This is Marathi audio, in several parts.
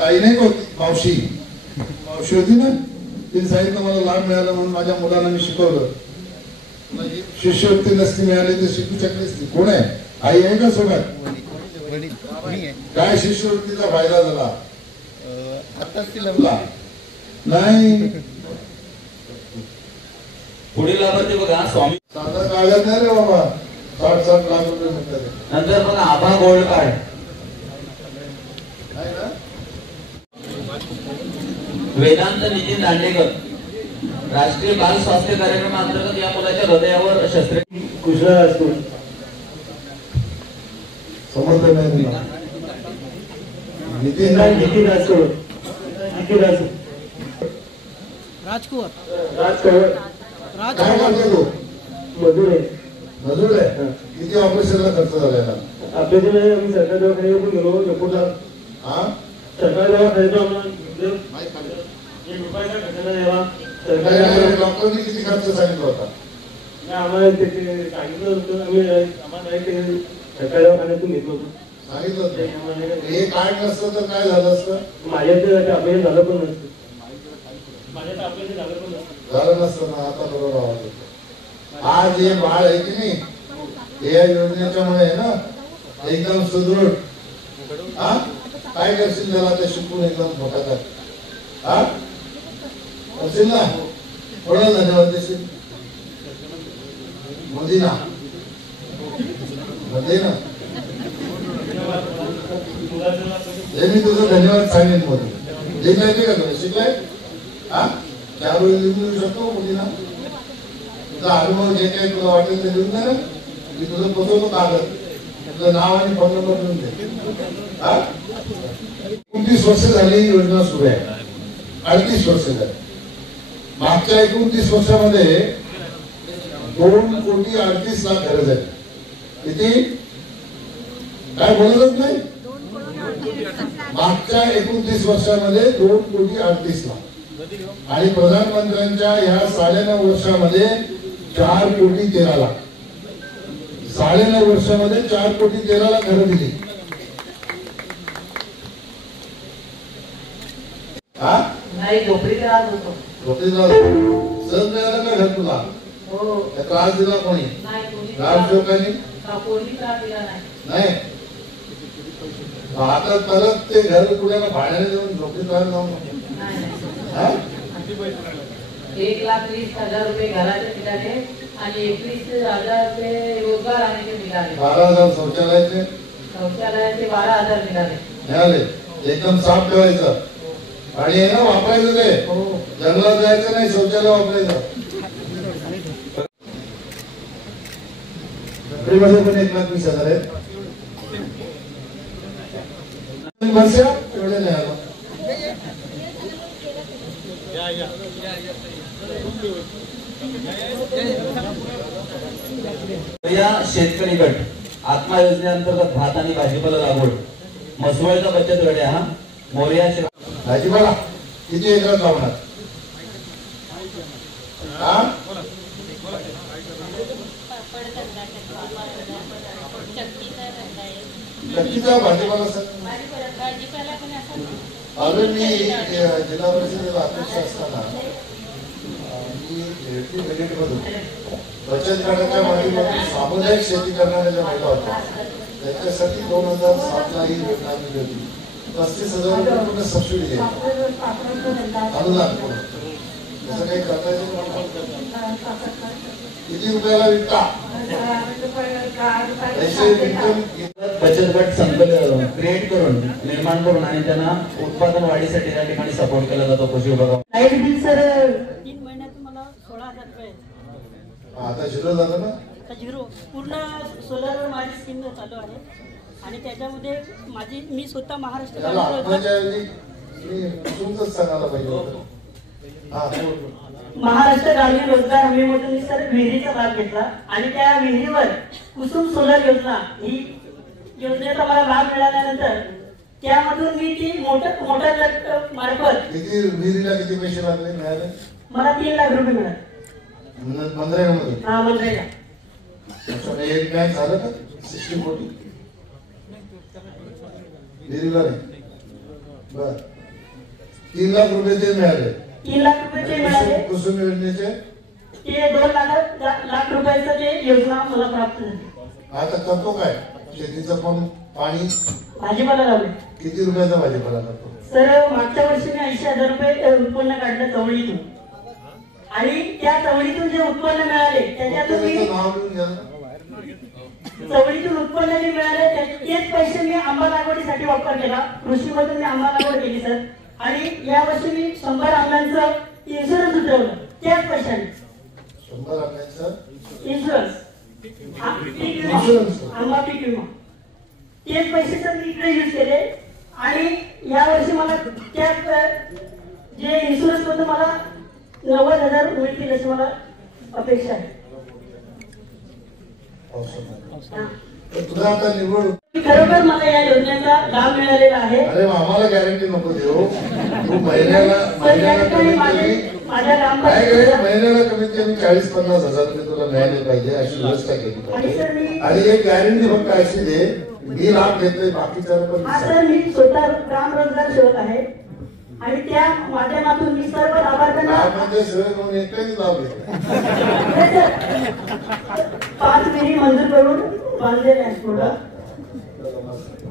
ताई नाही होती, मावशी होती ना, तिने सांगितलं मला लाभ मिळाला म्हणून माझ्या मुलांना मी शिकवलं. शिष्यवृत्ती नसती मिळाली तर शिकू शकली असती. कोण आहे? आई आहे का सोबत? काय शिष्यवृत्तीचा फायदा झाला? नाही. पुढील लाभार्थी बघा स्वामी. साधा कागद नाही रे बाबा, 60 लाख रुपये म्हणतात. नंतर बघा आभा गोल्ड कार्ड. वेदांत नितीन दांडेकर. राष्ट्रीय बाल स्वास्थ्य कार्यक्रमाअंतर्गत या मुलाच्या हृदयावर शस्त्रक्रिया. कुशल असतो समजलं नाही तुला. नितीन काय करतो तू? मजूर आहे. किती ऑपरेशनला खर्च झालाय ना? ऑपरेशन आम्ही सरकारी दवाखान्यावर गेलो एअरपोर्टला. सरकारी दवाखान्यात डॉक्टरनी किती खर्च सांगितला होता? आम्हाला सांगितलं होतं. आम्हाला सरकारी दवाखान्यातून घेतलं होतं. सांगितलं होतं हे कार्ड नसतं तर काय झालं असतं? माझ्याचं ऑपरेशन झालं पण नसतं. झालं नसतं ना. आता बरोबर आवाज होतो. आज हे बाळ आहे की नाही, या योजनेच्यामुळे आहे ना एकदम सुदृढ. काय करशील त्याला ते शिकून एकदम मोठा कर. करशील ना? थोडा धन्यवाद देशील मोदींना? दे ना. मी तुझं धन्यवाद सांगेन मोदी. जे काय ते का तुला शिकलाय? 4 वेळी लिहून देऊ शकतो मोदींना. तुझा अनुभव जे काही तुला वाटेल ते लिहून दे ना. मी तुझं पोचवतो कागद, तुझं नाव आणि फोन नंबर लिहून दे. 29 वर्ष झाली ही योजना सुरू आहे. 38 वर्ष झाली. मागच्या 29 वर्षामध्ये 2,38,00,000 घरं झाली. किती? काय बोलत नाही? मागच्या 29 वर्षामध्ये 2,38,00,000 आणि प्रधानमंत्र्यांच्या ह्या 9.5 वर्षामध्ये 4,13,00,000. 9.5 वर्षामध्ये 4,13,00,000 घरं दिली. नाही झोपडीत राहत होतो. झोपडीत राहत होतो. सहज मिळालं का घर तुला? त्रास दिला कोणी? ग्रामसेवकांनी? कोणी त्रास दिला नाही. आता परत ते घर कुणाला भाड्याने देऊन झोपडीत राहायला जाऊन 1,20,000 रुपये घराचे मिळाले आणि 21,000 रुपये रोजगार आणायचे मिळाले. 12,000 शौचालयाचे 12,000 मिळाले. एकदम साफ ठेवायचं आणि आहे ना वापरायचं. ते जंगलात जायचं नाही, शौचालय वापरायचं. मध्ये पण 1,20,000 आहेत. एवढे नाही आलो. या शेतकरी गट आत्मा योजनेअंतर्गत भात आणि भाजीपाला लागवड मसवळचा बचत गट आहे. मोर्या भाजीपाला किती एकरात लावणार? नक्कीचा भाजीपाला सर. अजून मी जिल्हा परिषदेला अध्यक्ष असताना मी बचत गटाच्या माध्यमातून सामुदायिक शेती करणाऱ्या ज्या महिला होत्या त्याच्यासाठी 2007ला ही योजना दिली होती. 35,000 रुपये सबसिडी आहे, अनुदान. तसं काही करता येईल? किती रुपयाला विकता? बचत गट संकल्प क्रिएट करून निर्माण करून आणि त्यांना उत्पादन वाढीसाठी त्या ठिकाणी सपोर्ट केला जातो कृषी विभागात. लाईट बिल सर 3 महिन्यात मला 16,000 रुपये. आता झिरो झालं ना? आता झिरो. पूर्ण सोलरवर माझी स्कीम चालू आहे आणि त्याच्यामध्ये मी स्वतः महाराष्ट्र ग्रामीण रोजगार हमीमधून मी सर विहिरीचा लाभ घेतला आणि त्या विहिरीवर कुसुम सोलर योजना ही योजनेचा मला लाभ मिळाल्यानंतर त्यामधून मी ती मोटर मार्फत विहिरीला किती पैसे लागले मिळाले? मला 3 लाख रुपये मिळाले. मनरेगामध्ये? हा, मनरेगा. एक बँक झालं का 60 कोटी विहिरीला नाही? बर. 3 लाख रुपये ते मिळाले. 3 लाख रुपये ते मिळाले. कुसुम योजनेचे ते 2 लाख रुपयाचं ते योजना मला प्राप्त झाली. आता करतो काय? शेतीचं पण पाणी, भाजीपाला लावले. किती रुपयाचा भाजीपाला करतो? सर मागच्या वर्षी मी 80,000 रुपये उत्पन्न काढलं चवळीतून, आणि त्या चवळीतून जे उत्पन्न मिळाले त्याच्यातून मी नाव लिहून घ्या. चवळीतून उत्पन्न जे मिळाले तेच पैसे मी आंबा लागवडीसाठी वापर केला. कृषीमधून मी आंबा लागवड केली सर, आणि या वर्षी मी 100 आंब्यांचं इन्शुरन्स उतरवलं त्याच पैशाने. 100 आंब्यांचं इन्शुरन्स, आंबा पीक विमा, तेच पैसे सर मी इकडे युज केले. आणि या वर्षी मला त्याच जे इन्शुरन्स मधून मला 90,000 मिळतील अशी मला अपेक्षा आहे. तुझा आता निवड खरोखर मला या योजनेचा लाभ मिळालेला आहे. अरे आम्हाला गॅरंटी नको देऊ. तू महिन्याला महिन्याला कमीत कमी 40-50 हजार रुपये तुला मिळाले पाहिजे अशी व्यवस्था केली पाहिजे. आणि एक गॅरंटी फक्त अशी दे, मी लाभ घेतोय बाकीच्या सर मी स्वतः ग्राम रोजगार सेवक आहे, आणि त्या माध्यमातून मी सर्व लाभार्थ्यांना सेवक म्हणून एकटाच लाभ घेतो. 5 विहिरी मंजूर करून बांधलेले आहेत.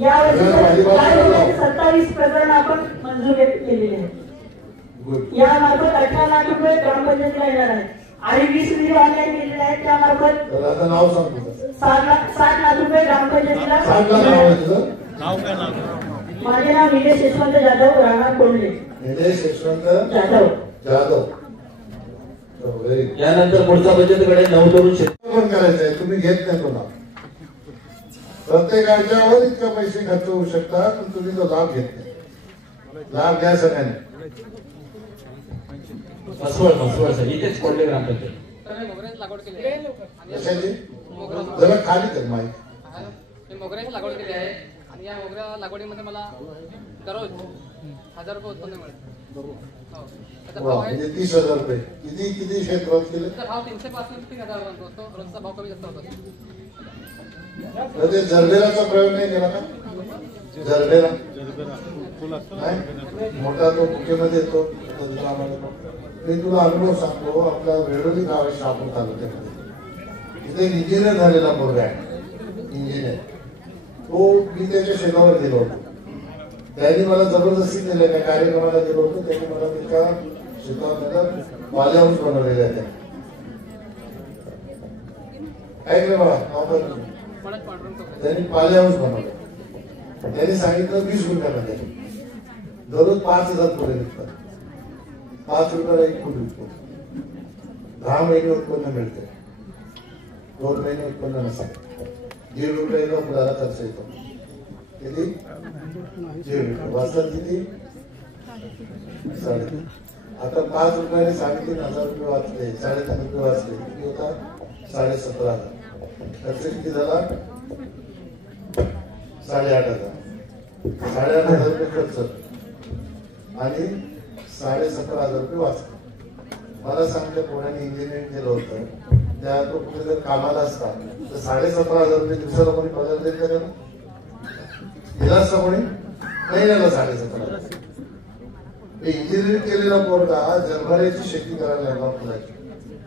या वर्षी 27 प्रकरण आपण मंजूर केलेले आहेत. या मार्फत 18 लाख रुपये ग्रामपंचायतीला येणार आहेत, आणि 20 विहिरी ऑनलाईन केलेल्या आहेत. त्या मार्फत नाव सांगतो 60 लाख रुपये ग्रामपंचायतीला. माझे नाव निलेश यशवंत जाधव, राहणार कोंडले. निलेश यशवंत जाधव. यानंतर पुढचा बचतकडे नवतरुण शेतकरी करायचं आहे. तुम्ही घेत नाही कोणा, प्रत्येकाच्यावर इतका पैसे खर्च होऊ शकतात, पण तुम्ही तो लाभ घेत नाही. लाभ घ्या सगळ्यांनी. मसवड सर इथेच कोंडले ग्रामपंचायत. जरा खाली कर माहिती. मोगऱ्याची लागवड केली आहे, आणि या मोगऱ्या लागवडीमध्ये मला दररोज 1000 रुपये उत्पन्न मिळतं. म्हणजे 30,000 रुपये. किती क्षेत्रात केले? भाव 300 पासून 3,000 पर्यंत असतो. रोजचा भाव कमी जास्त होतो. ते जरबेराचा प्रयोग नाही केला का? जरबेरा मोठा तो मुख्यमध्ये येतो. मी तुला अनुभव सांगतो. आपल्या वेळोली गाव आहे शहापूर तालुक्यामध्ये, तिथे इंजिनियर झालेला मुलगा आहे. इंजिनियर तो, मी त्याच्या शेतावर गेलो होतो. त्यांनी मला जबरदस्ती केलं. त्या कार्यक्रमाला गेलो होतो. त्यांनी मला त्याच्या शेतावर पॉली हाऊस बनवलेलं आहे. ऐकलं मला, त्यांनी पॉली हाऊस बनवलं. त्यांनी सांगितलं 20 गुंठ्यामध्ये दररोज 5,000 फुले विकतात. 5 रुपयाला 1 फूल विकतो. 10 महिने उत्पन्न मिळते. 2 महिने उत्पन्न नसते. 1.5 रुपये फुलाला खर्च येतो. किती? 1.5 रुपये. वाजतात किती? 3.5. आता 5 रुपयाने 3,500 रुपये वाचले. 3.5 रुपये वाचले. किती होता? 17,500. खर्च किती झाला? 8,500. 8,500 रुपये खर्च आणि 17,500 रुपये वाचले. मला सांगते कोणाने इंजिनिअरिंग केलं होतं, त्या तो कुठे जर कामाला असता तर 17,500 रुपये दिवसाला कोणी पगार देत का? दिला असता कोणी? महिन्याला 17,500. इंजिनिअरिंग केलेला पोरगा जगभराची शेती करायला लागला फुलाची.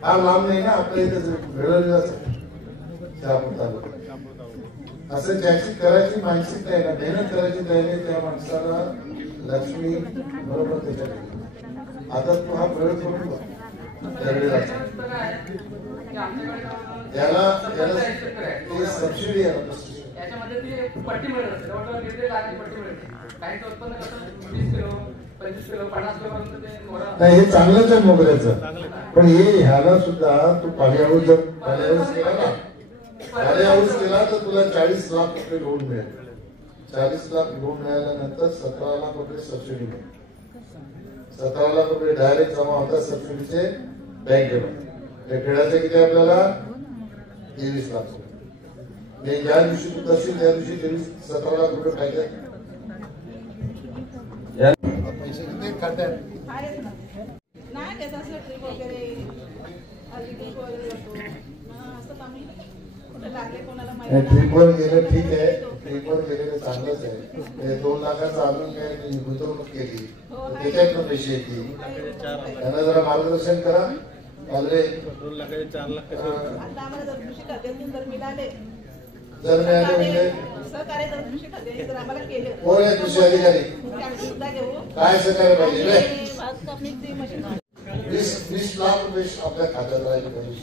हा लांब नाही ना, आपल्या इथे मिळवलेला शहापूर तालुक्यात. असं ज्याची करायची मानसिकता आहे ना, मेहनत करायची तयारी, त्या माणसाला लक्ष्मी बरोबर त्याच्याकडे. आता तू हा प्रयोग करून बघ. याला सबसिडी आहे. याच्यामध्ये ती पट्टी मिळत असते. जवळजवळ 1.5 लाख पट्टी मिळते. काहींचं उत्पन्न कसं 20 किलो 25 किलो 50 किलो पर्यंत ते मोहरा. नाही, हे चांगलंच आहे मोगऱ्याचं. पण हे ह्याला सुद्धा तू पॉली हाऊस जर पॉली हाऊस केला ना, पॉली हाऊस केला तर तुला 40 लाख रुपये लोन मिळेल. 40 लाख लोन मिळाल्यानंतर 17 लाख रुपये सबसिडी मिळेल. 17 लाख रुपये डायरेक्ट जमा होतात सबसिडीचे बँकेमध्ये. खेळाचे किती आपल्याला? 23 लाख रुपये. ज्या दिवशी तू करशील त्या दिवशी 17 लाख रुपये पाहिजे. ट्रिपवर गेलं ठीक आहे. रिपोर्ट केलेलं चांगलंच आहे. ते 2 लाखाचं अजून काही गुंतवणूक केली त्याच्यातनं पैसे येतील. त्यांना जरा मार्गदर्शन करा. कालवे 2 लाखाचे 4 लाख जर मिळाले म्हणजे कोण आहे कृषी अधिकारी काय सहकार्य पाहिजे. 20 लाख रुपये आपल्या खात्यात राहिले पाहिजे.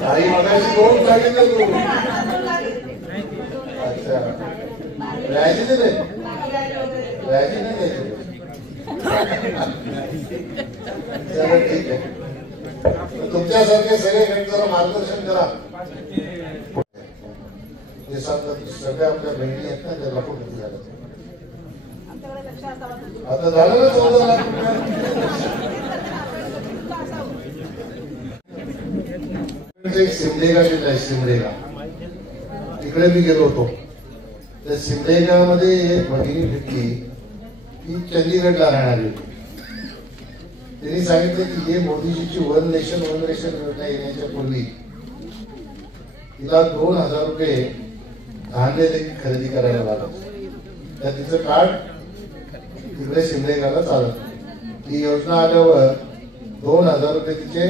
काही मगाशी 2 सांगितलं तू. अच्छा व्याजी दिले व्याजी नाही द्यायचे. चला ठीक आहे. तुमच्यासारखे सगळे घटक जरा मार्गदर्शन करा. ते सगळ्या आपल्या बहिणी आहेत ना त्या लपून झालं. आता झालं ना 14 लाख रुपये. सिमडेगा जिल्हा आहे सिमडेगा तिकडे मी गेलो होतो. त्या सिमडेगा मध्ये एक भगिनी भेटली ती चंदीगडला राहणारी होती. त्यांनी सांगितलं की हे मोदीजीची वन नेशन योजना येण्याच्या पूर्वी तिला 2000 रुपये धान्य देखील खरेदी करायला लागलं. तर तिचं कार्ड तिकडे सिमडेगाला चालत. ती योजना आल्यावर 2000 रुपये तिचे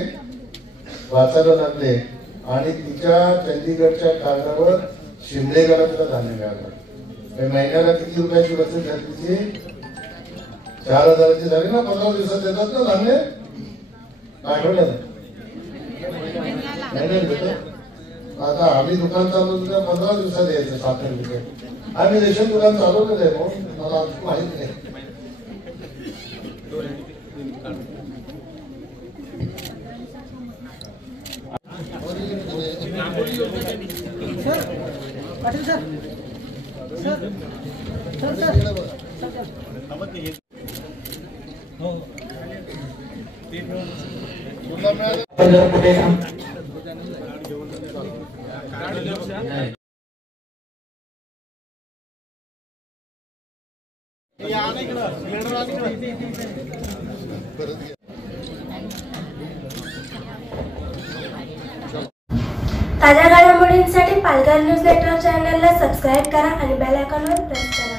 वाचायला लागले आणि तिच्या चंदीगडच्या कार्डावर शिमडेगाला तिला धान्य मिळालं. महिन्याला किती रुपयाची बचत झाली तिची? 4000ची झाली ना. 15 दिवसात देतात ना धान्य. आठवड्यात महिन्यात देतात. आता आम्ही दुकान चालवतो त्या 15 दिवसात द्यायचं 7 रुपये. आम्ही रेशन दुकान चालवलेलं आहे म्हणून मला माहित नाही. ताज्या घडामोडींसाठी पालघर न्यूज नेटवर्क चॅनलला सबस्क्राईब करा आणि बेल आयकॉनवर प्रेस करा.